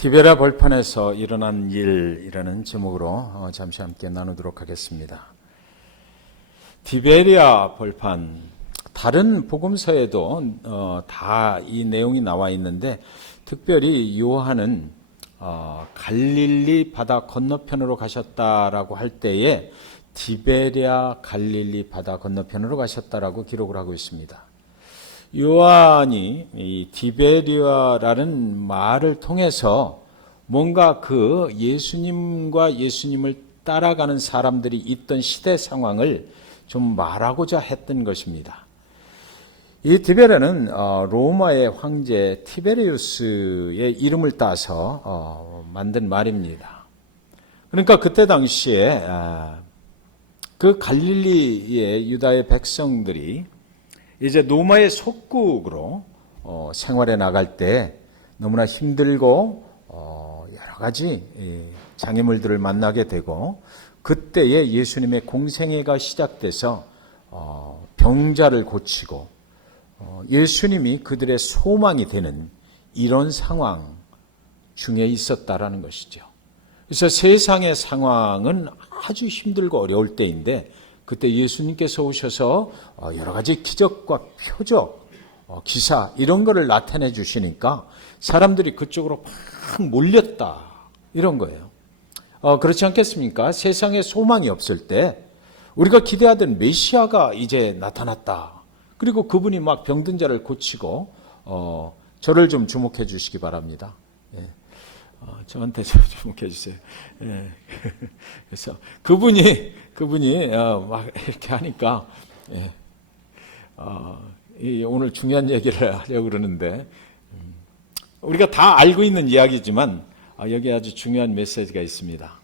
디베랴 벌판에서 일어난 일이라는 제목으로 잠시 함께 나누도록 하겠습니다. 디베랴 벌판, 다른 복음서에도 다 이 내용이 나와 있는데 특별히 요한은 갈릴리 바다 건너편으로 가셨다라고 할 때에 디베랴 갈릴리 바다 건너편으로 가셨다라고 기록을 하고 있습니다. 요한이 이 디베랴라는 말을 통해서 뭔가 그 예수님과 예수님을 따라가는 사람들이 있던 시대 상황을 좀 말하고자 했던 것입니다. 이 디베랴는 로마의 황제 티베리우스의 이름을 따서 만든 말입니다. 그러니까 그때 당시에 그 갈릴리의 유다의 백성들이 이제 로마의 속국으로 생활해 나갈 때 너무나 힘들고 여러 가지 장애물들을 만나게 되고, 그때에 예수님의 공생애가 시작돼서 병자를 고치고 예수님이 그들의 소망이 되는 이런 상황 중에 있었다라는 것이죠. 그래서 세상의 상황은 아주 힘들고 어려울 때인데 그때 예수님께서 오셔서 여러 가지 기적과 표적, 기사 이런 거를 나타내 주시니까 사람들이 그쪽으로 막 몰렸다, 이런 거예요. 그렇지 않겠습니까? 세상에 소망이 없을 때 우리가 기대하던 메시아가 이제 나타났다. 그리고 그분이 막 병든 자를 고치고 저를 좀 주목해 주시기 바랍니다. 예. 저한테 좀 주목해 주세요. 예. 그래서 그분이 막 이렇게 하니까 오늘 중요한 얘기를 하려고 그러는데, 우리가 다 알고 있는 이야기지만 여기 아주 중요한 메시지가 있습니다.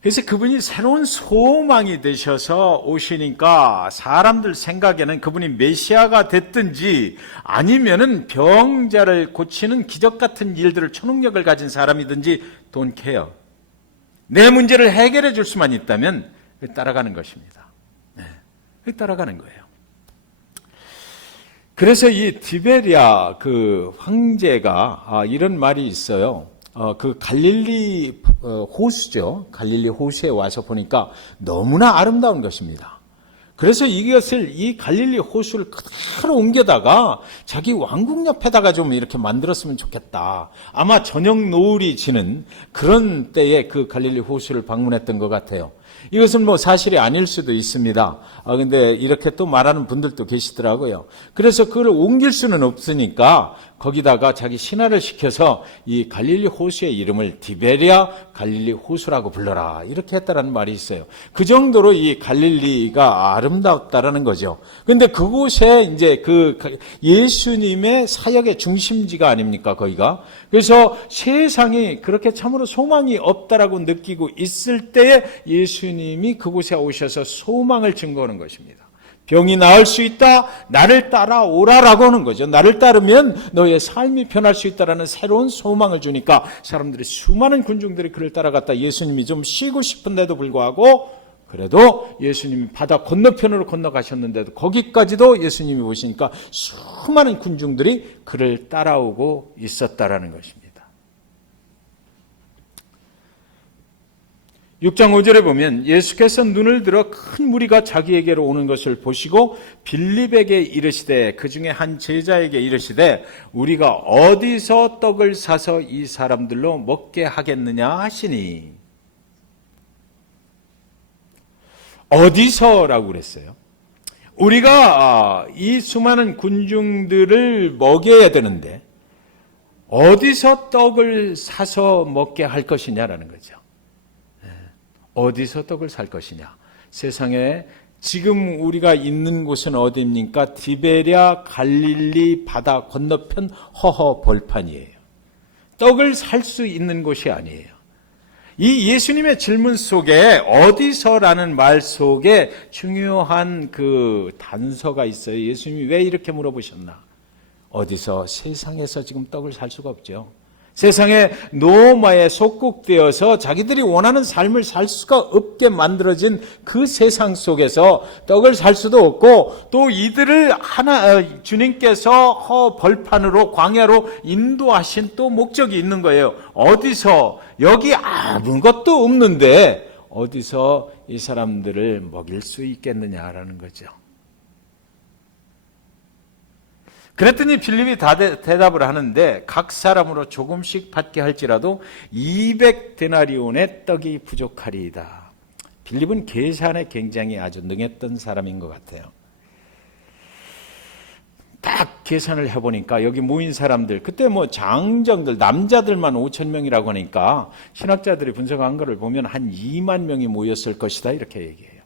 그래서 그분이 새로운 소망이 되셔서 오시니까 사람들 생각에는 그분이 메시아가 됐든지 아니면은 병자를 고치는 기적 같은 일들을, 초능력을 가진 사람이든지 don't care. 내 문제를 해결해 줄 수만 있다면 따라가는 것입니다. 네, 따라가는 거예요. 그래서 이 디베랴 그 황제가 이런 말이 있어요. 그 갈릴리 호수죠. 갈릴리 호수에 와서 보니까 너무나 아름다운 것입니다. 그래서 이것을, 이 갈릴리 호수를 그대로 옮겨다가 자기 왕궁 옆에다가 좀 이렇게 만들었으면 좋겠다. 아마 저녁 노을이 지는 그런 때에 그 갈릴리 호수를 방문했던 것 같아요. 이것은 뭐 사실이 아닐 수도 있습니다. 근데 이렇게 또 말하는 분들도 계시더라고요. 그래서 그걸 옮길 수는 없으니까 거기다가 자기 신하를 시켜서 이 갈릴리 호수의 이름을 디베랴 갈릴리 호수라고 불러라, 이렇게 했다라는 말이 있어요. 그 정도로 이 갈릴리가 아름다웠다라는 거죠. 근데 그곳에 이제 그 예수님의 사역의 중심지가 아닙니까, 거기가. 그래서 세상이 그렇게 참으로 소망이 없다라고 느끼고 있을 때에 예수님이 그곳에 오셔서 소망을 증거하는 것입니다. 병이 나을 수 있다, 나를 따라오라라고 하는 거죠. 나를 따르면 너의 삶이 변할 수 있다라는 새로운 소망을 주니까 사람들이, 수많은 군중들이 그를 따라갔다. 예수님이 좀 쉬고 싶은데도 불구하고, 그래도 예수님이 바다 건너편으로 건너가셨는데도 거기까지도 예수님이 오시니까 수많은 군중들이 그를 따라오고 있었다라는 것입니다. 6장 5절에 보면 예수께서 눈을 들어 큰 무리가 자기에게로 오는 것을 보시고 빌립에게 이르시되, 그 중에 한 제자에게 이르시되, 우리가 어디서 떡을 사서 이 사람들로 먹게 하겠느냐 하시니. 어디서라고 그랬어요? 우리가 이 수많은 군중들을 먹여야 되는데 어디서 떡을 사서 먹게 할 것이냐라는 거죠. 어디서 떡을 살 것이냐. 세상에 지금 우리가 있는 곳은 어디입니까? 디베랴 갈릴리 바다 건너편 허허 벌판이에요. 떡을 살 수 있는 곳이 아니에요. 이 예수님의 질문 속에 어디서라는 말 속에 중요한 그 단서가 있어요. 예수님이 왜 이렇게 물어보셨나? 어디서? 세상에서 지금 떡을 살 수가 없죠. 세상에 로마에 속국되어서 자기들이 원하는 삶을 살 수가 어렵게 만들어진 그 세상 속에서 떡을 살 수도 없고 또 이들을 주님께서 벌판으로 광야로 인도하신 또 목적이 있는 거예요. 어디서 여기 아무것도 없는데 어디서 이 사람들을 먹일 수 있겠느냐라는 거죠. 그랬더니 빌립이 대답을 하는데 각 사람으로 조금씩 받게 할지라도 200데나리온의 떡이 부족하리이다. 빌립은 계산에 굉장히 아주 능했던 사람인 것 같아요. 딱 계산을 해보니까 여기 모인 사람들, 그때 뭐 장정들, 남자들만 5,000명이라고 하니까 신학자들이 분석한 거를 보면 한 2만 명이 모였을 것이다 이렇게 얘기해요.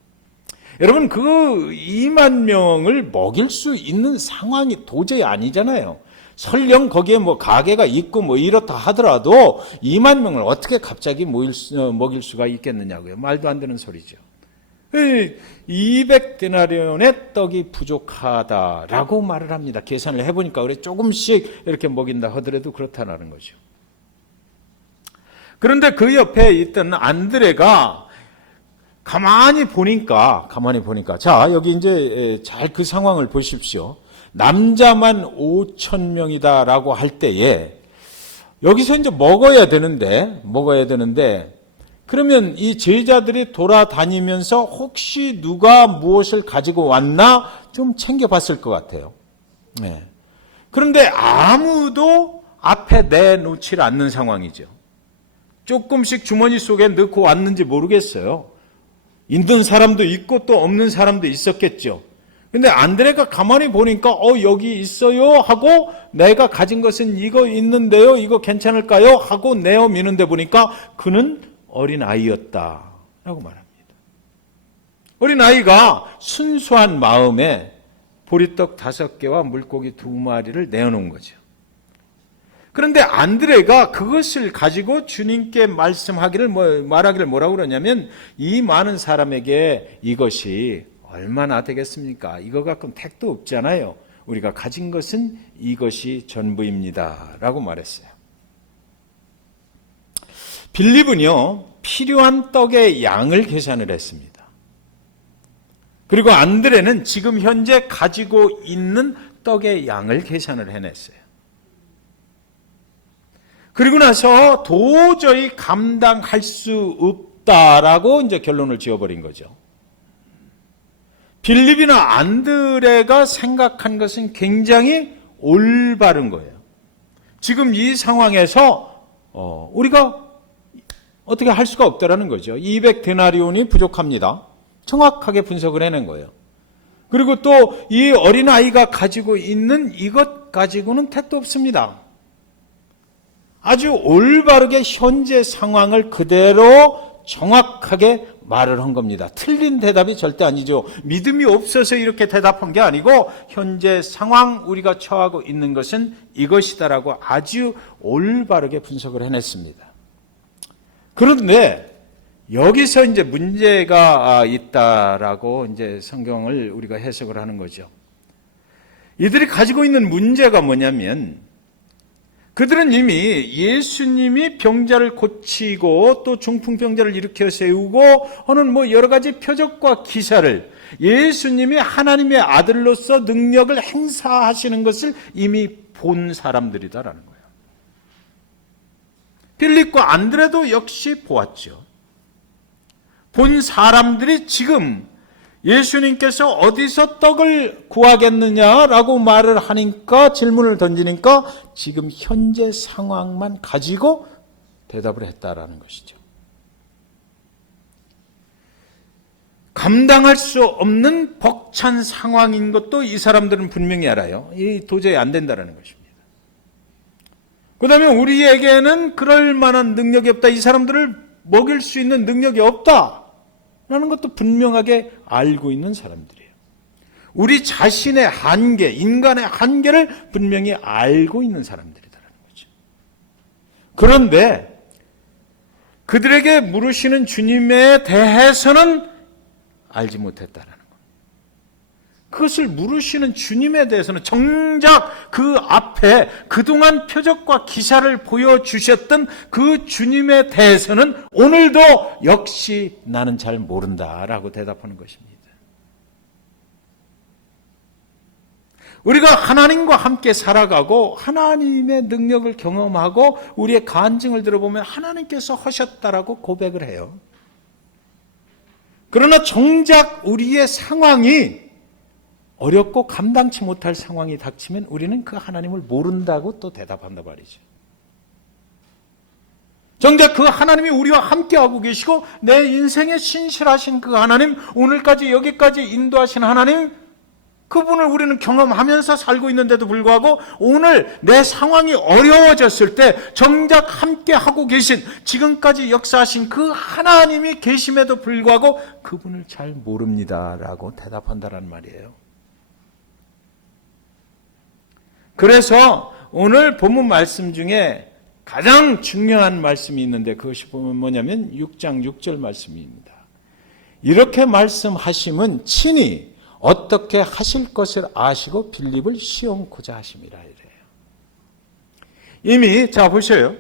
여러분, 그 2만 명을 먹일 수 있는 상황이 도저히 아니잖아요. 설령 거기에 뭐 가게가 있고 뭐 이렇다 하더라도 2만 명을 어떻게 갑자기 먹일 수가 있겠느냐고요. 말도 안 되는 소리죠. 200데나리온의 떡이 부족하다라고 말을 합니다. 계산을 해보니까 그래 조금씩 이렇게 먹인다 하더라도 그렇다는 거죠. 그런데 그 옆에 있던 안드레가 가만히 보니까 자, 여기 이제 잘 그 상황을 보십시오. 남자만 5,000명이다라고 할 때에 여기서 이제 먹어야 되는데 그러면 이 제자들이 돌아다니면서 혹시 누가 무엇을 가지고 왔나 좀 챙겨봤을 것 같아요. 네. 그런데 아무도 앞에 내놓지 않는 상황이죠. 조금씩 주머니 속에 넣고 왔는지 모르겠어요. 있는 사람도 있고 또 없는 사람도 있었겠죠. 근데 안드레가 가만히 보니까 여기 있어요 하고 내가 가진 것은 이거 있는데요. 이거 괜찮을까요? 하고 내어 미는데 보니까 그는 어린아이였다라고 말합니다. 어린아이가 순수한 마음에 보리떡 5개와 물고기 2마리를 내어놓은 거죠. 그런데 안드레가 그것을 가지고 주님께 말하기를 뭐라고 그러냐면 이 많은 사람에게 이것이 얼마나 되겠습니까? 이거 갖고는 택도 없잖아요. 우리가 가진 것은 이것이 전부입니다. 라고 말했어요. 빌립은요, 필요한 떡의 양을 계산을 했습니다. 그리고 안드레는 지금 현재 가지고 있는 떡의 양을 계산을 해냈어요. 그리고 나서 도저히 감당할 수 없다라고 이제 결론을 지어버린 거죠. 빌립이나 안드레가 생각한 것은 굉장히 올바른 거예요. 지금 이 상황에서 우리가 어떻게 할 수가 없다라는 거죠. 200데나리온이 부족합니다. 정확하게 분석을 해낸 거예요. 그리고 또 이 어린아이가 가지고 있는 이것 가지고는 택도 없습니다. 아주 올바르게 현재 상황을 그대로 정확하게 말을 한 겁니다. 틀린 대답이 절대 아니죠. 믿음이 없어서 이렇게 대답한 게 아니고 현재 상황 우리가 처하고 있는 것은 이것이다라고 아주 올바르게 분석을 해냈습니다. 그런데 여기서 이제 문제가 있다라고 이제 성경을 우리가 해석을 하는 거죠. 이들이 가지고 있는 문제가 뭐냐면 그들은 이미 예수님이 병자를 고치고 또 중풍병자를 일으켜 세우고 하는 뭐 여러 가지 표적과 기사를 예수님이 하나님의 아들로서 능력을 행사하시는 것을 이미 본 사람들이다라는 거예요. 빌립과 안드레도 역시 보았죠. 본 사람들이 지금 예수님께서 어디서 떡을 구하겠느냐라고 말을 하니까 질문을 던지니까 지금 현재 상황만 가지고 대답을 했다라는 것이죠. 감당할 수 없는 벅찬 상황인 것도 이 사람들은 분명히 알아요. 이 도저히 안 된다라는 것입니다. 그 다음에 우리에게는 그럴 만한 능력이 없다. 이 사람들을 먹일 수 있는 능력이 없다. 라는 것도 분명하게 알고 있는 사람들이에요. 우리 자신의 한계, 인간의 한계를 분명히 알고 있는 사람들이라는 거죠. 그런데 그들에게 물으시는 주님에 대해서는 알지 못했다라는 겁니다. 그것을 물으시는 주님에 대해서는 정작 그 앞에 그동안 표적과 기사를 보여주셨던 그 주님에 대해서는 오늘도 역시 나는 잘 모른다라고 대답하는 것입니다. 우리가 하나님과 함께 살아가고 하나님의 능력을 경험하고 우리의 간증을 들어보면 하나님께서 하셨다라고 고백을 해요. 그러나 정작 우리의 상황이 어렵고 감당치 못할 상황이 닥치면 우리는 그 하나님을 모른다고 또 대답한단 말이죠. 정작 그 하나님이 우리와 함께하고 계시고 내 인생에 신실하신 그 하나님, 오늘까지 여기까지 인도하신 하나님, 그분을 우리는 경험하면서 살고 있는데도 불구하고 오늘 내 상황이 어려워졌을 때 정작 함께하고 계신, 지금까지 역사하신 그 하나님이 계심에도 불구하고 그분을 잘 모릅니다라고 대답한다는 말이에요. 그래서 오늘 본문 말씀 중에 가장 중요한 말씀이 있는데 그것이 보면 뭐냐면 6장 6절 말씀입니다. 이렇게 말씀하심은 친히 어떻게 하실 것을 아시고 빌립을 시험코자 하심이라 이래요. 이미 자 보셔요.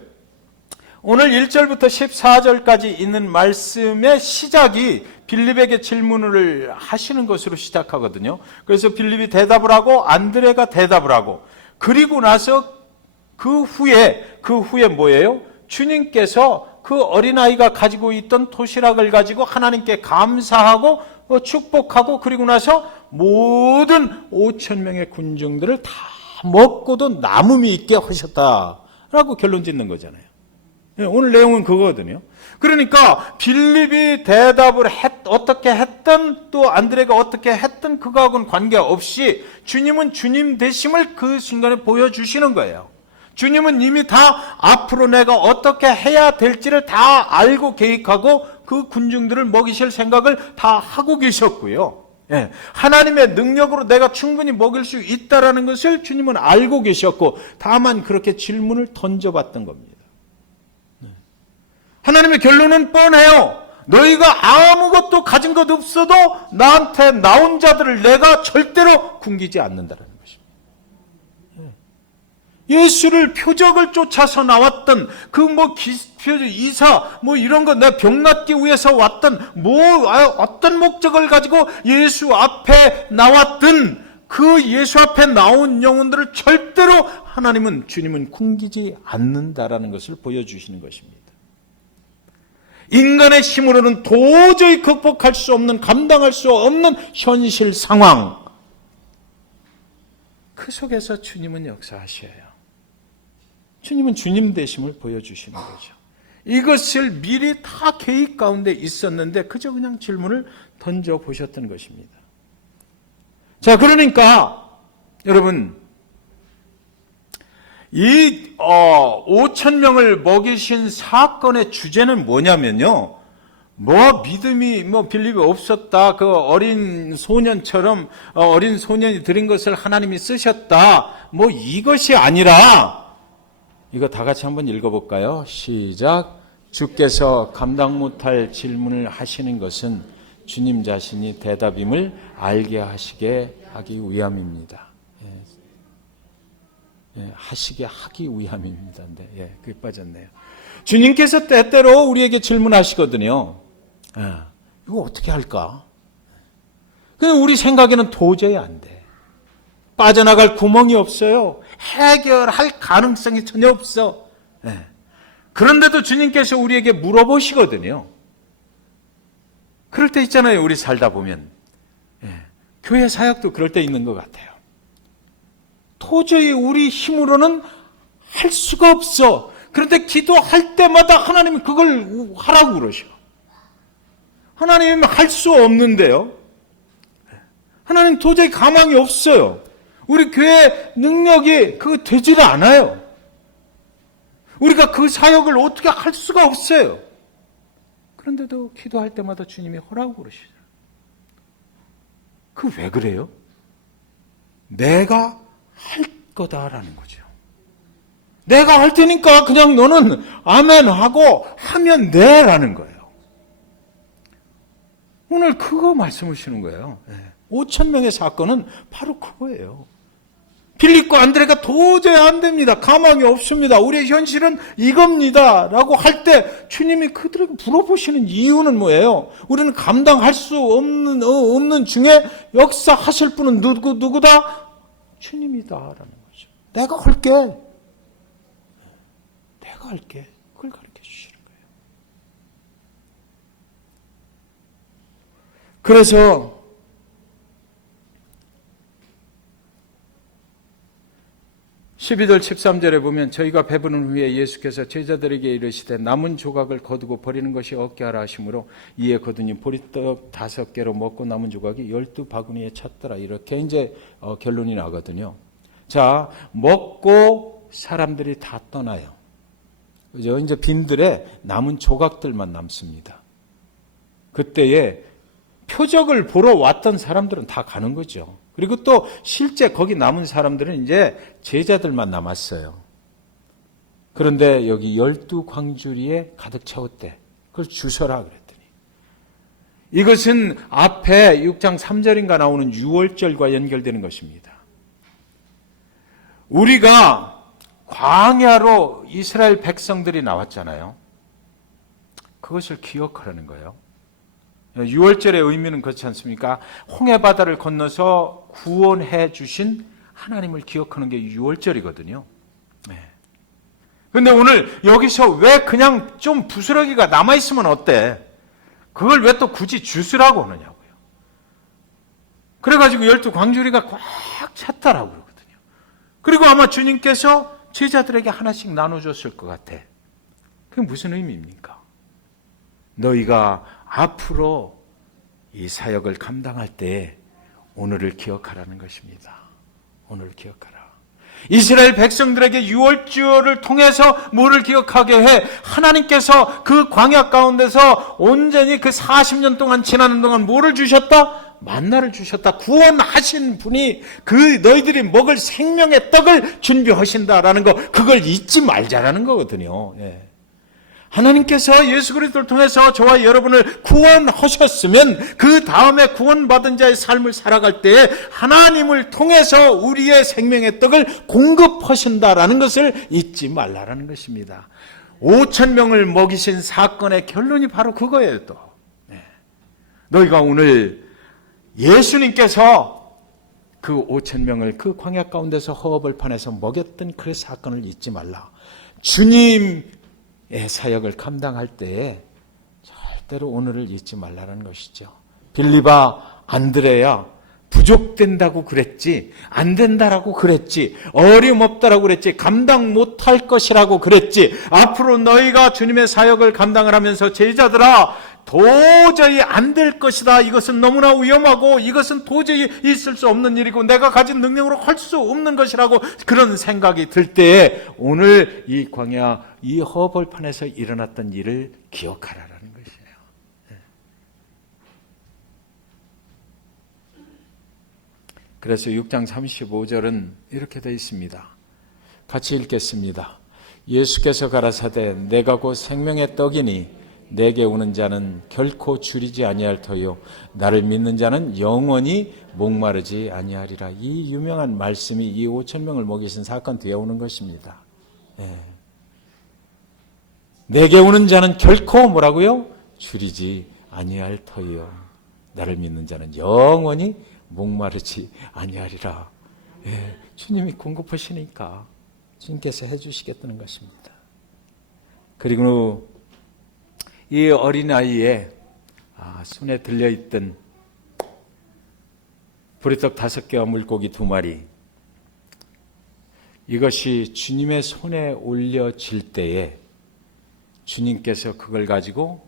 오늘 1절부터 14절까지 있는 말씀의 시작이 빌립에게 질문을 하시는 것으로 시작하거든요. 그래서 빌립이 대답을 하고 안드레가 대답을 하고, 그리고 나서 그 후에 뭐예요? 주님께서 그 어린아이가 가지고 있던 도시락을 가지고 하나님께 감사하고 축복하고, 그리고 나서 모든 5,000명의 군중들을 다 먹고도 남음이 있게 하셨다라고 결론 짓는 거잖아요. 오늘 내용은 그거거든요. 그러니까 빌립이 대답을 어떻게 했든 또 안드레가 어떻게 했든 그거하고는 관계없이 주님은 주님 되심을 그 순간에 보여주시는 거예요. 주님은 이미 다 앞으로 내가 어떻게 해야 될지를 다 알고 계획하고 그 군중들을 먹이실 생각을 다 하고 계셨고요. 하나님의 능력으로 내가 충분히 먹일 수 있다라는 것을 주님은 알고 계셨고, 다만 그렇게 질문을 던져봤던 겁니다. 하나님의 결론은 뻔해요. 너희가 아무것도 가진 것 없어도 나한테 나온 자들을 내가 절대로 굶기지 않는다라는 것입니다. 예수를 표적을 쫓아서 나왔던 그 이사 이런 거 내 병 낫기 위해서 왔던 어떤 목적을 가지고 예수 앞에 나왔던 그 예수 앞에 나온 영혼들을 절대로 주님은 굶기지 않는다라는 것을 보여주시는 것입니다. 인간의 힘으로는 도저히 극복할 수 없는, 감당할 수 없는 현실 상황, 그 속에서 주님은 역사하셔요. 주님은 주님 되심을 보여주시는 거죠. 이것을 미리 다 계획 가운데 있었는데 그저 그냥 질문을 던져보셨던 것입니다. 자, 그러니까 여러분, 이 5,000명을 먹이신 사건의 주제는 뭐냐면요, 믿음이 빌립이 없었다, 그 어린 소년처럼 어린 소년이 드린 것을 하나님이 쓰셨다, 이것이 아니라, 이거 다 같이 한번 읽어볼까요? 시작. 주께서 감당 못할 질문을 하시는 것은 주님 자신이 대답임을 알게 하기 위함입니다. 하기 위함입니다. 그게 빠졌네요. 주님께서 때때로 우리에게 질문하시거든요. 이거 어떻게 할까? 근데 우리 생각에는 도저히 안 돼. 빠져나갈 구멍이 없어요. 해결할 가능성이 전혀 없어. 그런데도 주님께서 우리에게 물어보시거든요. 그럴 때 있잖아요. 우리 살다 보면. 교회 사역도 그럴 때 있는 것 같아요. 도저히 우리 힘으로는 할 수가 없어. 그런데 기도할 때마다 하나님이 그걸 하라고 그러셔. 하나님은 할 수 없는데요. 하나님 도저히 가망이 없어요. 우리 교회 능력이 그거 되지도 않아요. 우리가 그 사역을 어떻게 할 수가 없어요. 그런데도 기도할 때마다 주님이 하라고 그러시죠. 그 왜 그래요? 내가 할 거다라는 거죠. 내가 할 테니까 그냥 너는 아멘 하고 하면 돼라는 거예요. 오늘 그거 말씀하시는 거예요. 5천 명의 사건은 바로 그거예요. 빌립과 안드레가 도저히 안 됩니다. 가망이 없습니다. 우리의 현실은 이겁니다. 라고 할 때 주님이 그들에게 물어보시는 이유는 뭐예요? 우리는 감당할 수 없는 중에 역사하실 분은 누구다? 주님이다. 라는 거죠. 내가 할게. 내가 할게. 그걸 가르쳐 주시는 거예요. 그래서 12절 13절에 보면 저희가 배부른 후에 예수께서 제자들에게 이르시되 남은 조각을 거두고 버리는 것이 없게 하라 하시므로 이에 거두니 보리떡 5개로 먹고 남은 조각이 12바구니에 찼더라. 이렇게 이제 결론이 나거든요. 자, 먹고 사람들이 다 떠나요. 그죠? 이제 빈들에 남은 조각들만 남습니다. 그때에 표적을 보러 왔던 사람들은 다 가는 거죠. 그리고 또 실제 거기 남은 사람들은 이제 제자들만 남았어요. 그런데 여기 12광주리에 가득 채웠대. 그걸 주셔라 그랬더니. 이것은 앞에 6장 3절인가 나오는 6월절과 연결되는 것입니다. 우리가 광야로 이스라엘 백성들이 나왔잖아요. 그것을 기억하라는 거예요. 6월절의 의미는 그렇지 않습니까? 홍해바다를 건너서 구원해 주신 하나님을 기억하는 게 6월절이거든요. 그런데 오늘 여기서 왜 그냥 좀 부스러기가 남아있으면 어때? 그걸 왜 또 굳이 주스라고 하느냐고요. 그래가지고 12광주리가 꽉 찼다라고 그러거든요. 그리고 아마 주님께서 제자들에게 하나씩 나눠줬을 것 같아. 그게 무슨 의미입니까? 너희가 앞으로 이 사역을 감당할 때 오늘을 기억하라는 것입니다. 오늘을 기억하라. 이스라엘 백성들에게 유월절을 통해서 뭐를 기억하게 해? 하나님께서 그 광야 가운데서 온전히 그 40년 동안 지나는 동안 뭐를 주셨다? 만나를 주셨다. 구원하신 분이 그 너희들이 먹을 생명의 떡을 준비하신다라는 거, 그걸 잊지 말자라는 거거든요. 예. 하나님께서 예수 그리스도를 통해서 저와 여러분을 구원하셨으면 그 다음에 구원받은 자의 삶을 살아갈 때 하나님을 통해서 우리의 생명의 떡을 공급하신다라는 것을 잊지 말라라는 것입니다. 5천 명을 먹이신 사건의 결론이 바로 그거예요. 또 너희가 오늘 예수님께서 그 5천 명을 그 광야 가운데서 허업을판에서 먹였던 그 사건을 잊지 말라. 주님 사역을 감당할 때에 절대로 오늘을 잊지 말라는 것이죠. 빌립아, 안드레야, 부족된다고 그랬지, 안 된다라고 그랬지, 어림없다라고 그랬지, 감당 못할 것이라고 그랬지, 앞으로 너희가 주님의 사역을 감당을 하면서 제자들아, 도저히 안 될 것이다. 이것은 너무나 위험하고 이것은 도저히 있을 수 없는 일이고 내가 가진 능력으로 할 수 없는 것이라고 그런 생각이 들 때에 오늘 이 광야, 이 허벌판에서 일어났던 일을 기억하라라는 것이에요. 그래서 6장 35절은 이렇게 되어 있습니다. 같이 읽겠습니다. 예수께서 가라사대 내가 곧 생명의 떡이니 내게 오는 자는 결코 줄이지 아니할 터요 나를 믿는 자는 영원히 목마르지 아니하리라. 이 유명한 말씀이 이 5천 명을 먹이신 사건 뒤에 오는 것입니다. 내게 오는 자는 결코 뭐라고요? 줄이지 아니할 터요 나를 믿는 자는 영원히 목마르지 아니하리라. 주님이 공급하시니까 주님께서 해주시겠다는 것입니다. 그리고 이 어린아이의 손에 들려있던 보리떡 5개와 물고기 2마리, 이것이 주님의 손에 올려질 때에 주님께서 그걸 가지고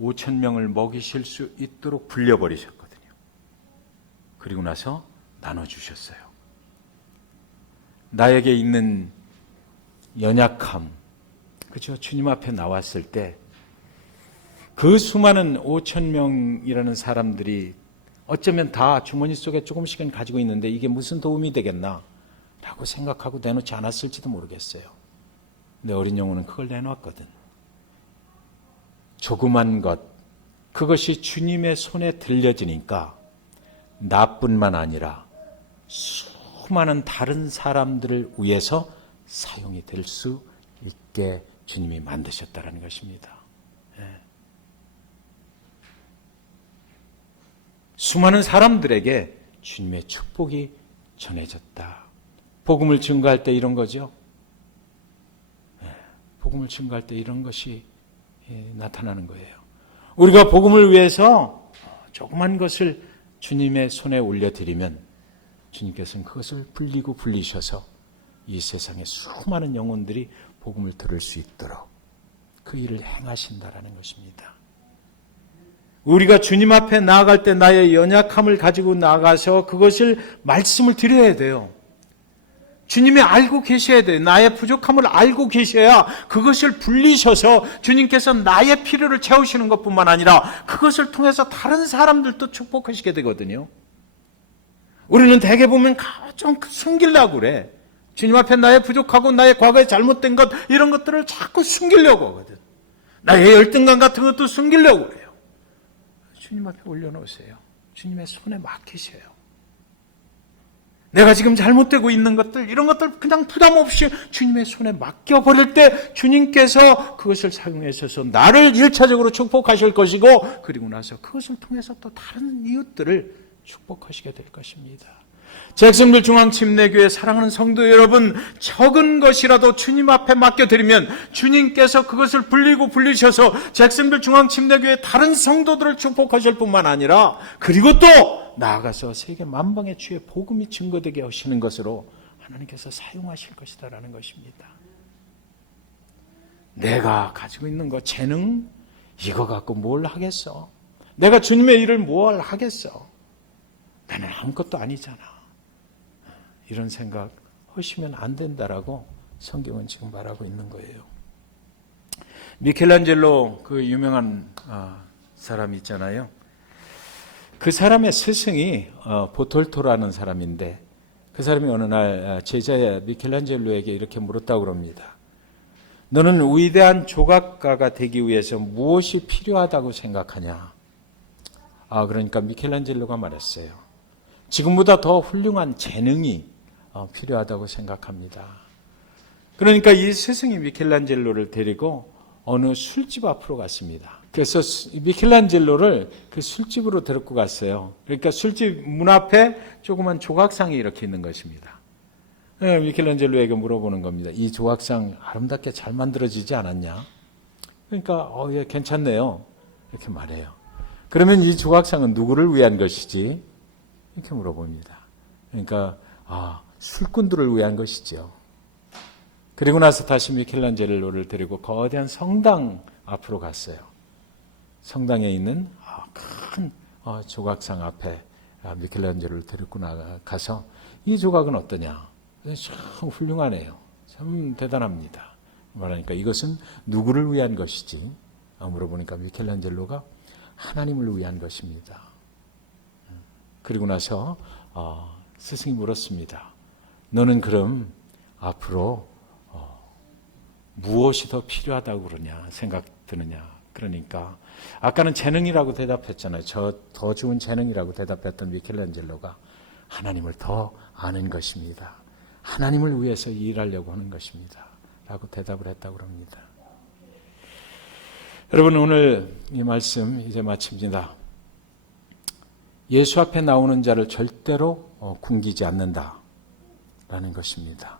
5천 명을 먹이실 수 있도록 불려버리셨거든요. 그리고 나서 나눠주셨어요. 나에게 있는 연약함, 그렇죠? 주님 앞에 나왔을 때 그 수많은 5천 명이라는 사람들이 어쩌면 다 주머니 속에 조금씩은 가지고 있는데 이게 무슨 도움이 되겠나 라고 생각하고 내놓지 않았을지도 모르겠어요. 근데 어린 영혼은 그걸 내놓았거든. 조그만 것, 그것이 주님의 손에 들려지니까 나뿐만 아니라 수많은 다른 사람들을 위해서 사용이 될 수 있게 주님이 만드셨다는 것입니다. 수많은 사람들에게 주님의 축복이 전해졌다. 복음을 증거할 때 이런 거죠. 복음을 증거할 때 이런 것이 나타나는 거예요. 우리가 복음을 위해서 조그만 것을 주님의 손에 올려드리면 주님께서는 그것을 불리고 불리셔서 이 세상의 수많은 영혼들이 복음을 들을 수 있도록 그 일을 행하신다라는 것입니다. 우리가 주님 앞에 나아갈 때 나의 연약함을 가지고 나가서 그것을 말씀을 드려야 돼요. 주님이 알고 계셔야 돼요. 나의 부족함을 알고 계셔야 그것을 불리셔서 주님께서 나의 필요를 채우시는 것뿐만 아니라 그것을 통해서 다른 사람들도 축복하시게 되거든요. 우리는 대개 보면 좀 숨기려고 그래. 주님 앞에 나의 부족하고 나의 과거에 잘못된 것 이런 것들을 자꾸 숨기려고 하거든. 나의 열등감 같은 것도 숨기려고 그래요. 주님 앞에 올려놓으세요. 주님의 손에 맡기세요. 내가 지금 잘못되고 있는 것들 이런 것들 그냥 부담 없이 주님의 손에 맡겨버릴 때 주님께서 그것을 사용하셔서 나를 1차적으로 축복하실 것이고 그리고 나서 그것을 통해서 또 다른 이웃들을 축복하시게 될 것입니다. 잭슨빌 중앙침례교회 사랑하는 성도 여러분, 적은 것이라도 주님 앞에 맡겨드리면 주님께서 그것을 불리고 불리셔서 잭슨빌 중앙침례교회 다른 성도들을 축복하실 뿐만 아니라 그리고 또 나아가서 세계 만방의 주의 복음이 증거되게 하시는 것으로 하나님께서 사용하실 것이다라는 것입니다. 내가 가지고 있는 것, 재능 이거 갖고 뭘 하겠어? 내가 주님의 일을 뭘 하겠어? 나는 아무것도 아니잖아. 이런 생각 하시면 안 된다라고 성경은 지금 말하고 있는 거예요. 미켈란젤로 그 유명한 사람 있잖아요. 그 사람의 스승이 보톨토라는 사람인데 그 사람이 어느 날 제자 미켈란젤로에게 이렇게 물었다고 그럽니다. 너는 위대한 조각가가 되기 위해서 무엇이 필요하다고 생각하냐? 그러니까 미켈란젤로가 말했어요. 지금보다 더 훌륭한 재능이 필요하다고 생각합니다. 그러니까 이 스승이 미켈란젤로를 데리고 어느 술집 앞으로 갔습니다. 그래서 미켈란젤로를 그 술집으로 데리고 갔어요. 그러니까 술집 문 앞에 조그만 조각상이 이렇게 있는 것입니다. 미켈란젤로에게 물어보는 겁니다. 이 조각상 아름답게 잘 만들어지지 않았냐? 그러니까 예, 괜찮네요. 이렇게 말해요. 그러면 이 조각상은 누구를 위한 것이지? 이렇게 물어봅니다. 그러니까 술꾼들을 위한 것이죠. 그리고 나서 다시 미켈란젤로를 데리고 거대한 성당 앞으로 갔어요. 성당에 있는 큰 조각상 앞에 미켈란젤로를 데리고 나가서 이 조각은 어떠냐? 참 훌륭하네요. 참 대단합니다. 말하니까 이것은 누구를 위한 것이지? 물어보니까 미켈란젤로가 하나님을 위한 것입니다. 그리고 나서 스승이 물었습니다. 너는 그럼 앞으로 무엇이 더 필요하다고 그러냐 생각 드느냐? 그러니까 아까는 재능이라고 대답했잖아요. 더 좋은 재능이라고 대답했던 미켈란젤로가 하나님을 더 아는 것입니다. 하나님을 위해서 일하려고 하는 것입니다. 라고 대답을 했다고 합니다. 여러분 오늘 이 말씀 이제 마칩니다. 예수 앞에 나오는 자를 절대로 굶기지 않는다라는 것입니다.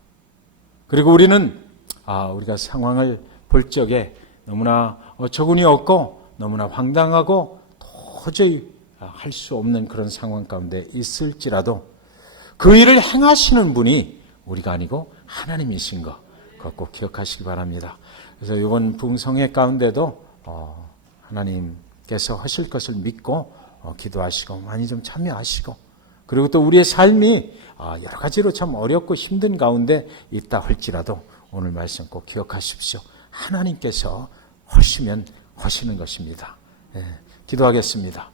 그리고 우리는 우리가 상황을 볼 적에 너무나 어처구니 없고 너무나 황당하고 도저히 할 수 없는 그런 상황 가운데 있을지라도 그 일을 행하시는 분이 우리가 아니고 하나님이신 것 그거 꼭 기억하시기 바랍니다. 그래서 이번 부흥성회 가운데도 하나님께서 하실 것을 믿고 기도하시고 많이 좀 참여하시고 그리고 또 우리의 삶이 여러 가지로 참 어렵고 힘든 가운데 있다 할지라도 오늘 말씀 꼭 기억하십시오. 하나님께서 하시면 하시는 것입니다. 기도하겠습니다.